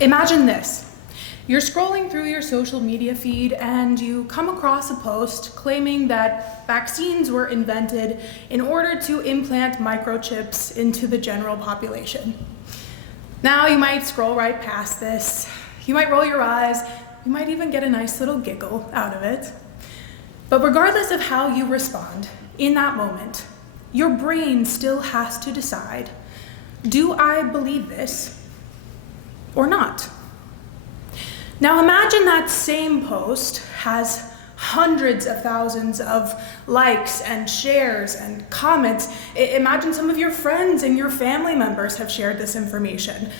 Imagine this. You're scrolling through your social media feed and you come across a post claiming that vaccines were invented in order to implant microchips into the general population. Now you might scroll right past this. You might roll your eyes. You might even get a nice little giggle out of it. But regardless of how you respond in that moment, your brain still has to decide, do I believe this or not? Now imagine that same post has hundreds of thousands of likes and shares and comments. Imagine some of your friends and your family members have shared this information.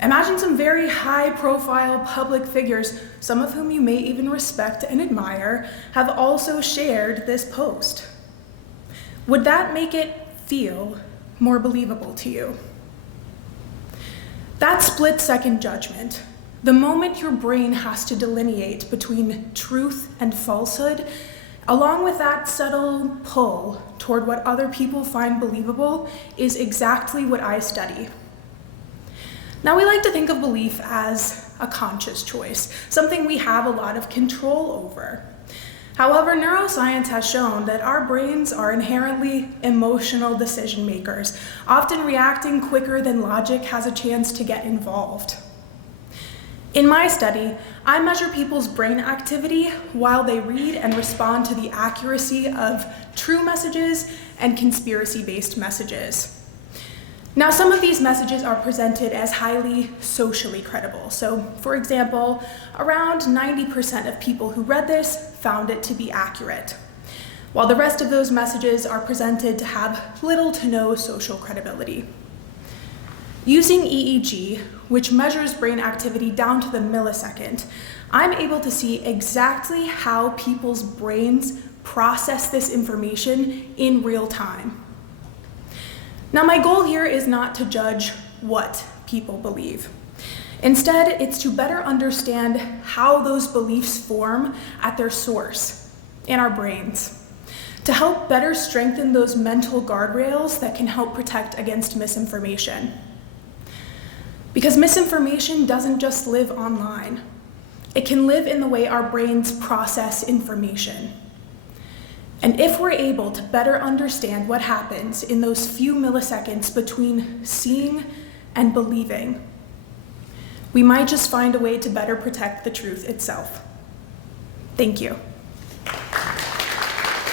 Imagine some very high-profile public figures, some of whom you may even respect and admire, have also shared this post. Would that make it feel more believable to you? That split-second judgment, the moment your brain has to delineate between truth and falsehood, along with that subtle pull toward what other people find believable, is exactly what I study. Now, we like to think of belief as a conscious choice, something we have a lot of control over. However, neuroscience has shown that our brains are inherently emotional decision makers, often reacting quicker than logic has a chance to get involved. In my study, I measure people's brain activity while they read and respond to the accuracy of true messages and conspiracy-based messages. Now, some of these messages are presented as highly socially credible. So, for example, around 90% of people who read this found it to be accurate, while the rest of those messages are presented to have little to no social credibility. Using EEG, which measures brain activity down to the millisecond, I'm able to see exactly how people's brains process this information in real time. Now, my goal here is not to judge what people believe. Instead, it's to better understand how those beliefs form at their source, in our brains, to help better strengthen those mental guardrails that can help protect against misinformation. Because misinformation doesn't just live online. It can live in the way our brains process information. And if we're able to better understand what happens in those few milliseconds between seeing and believing, we might just find a way to better protect the truth itself. Thank you.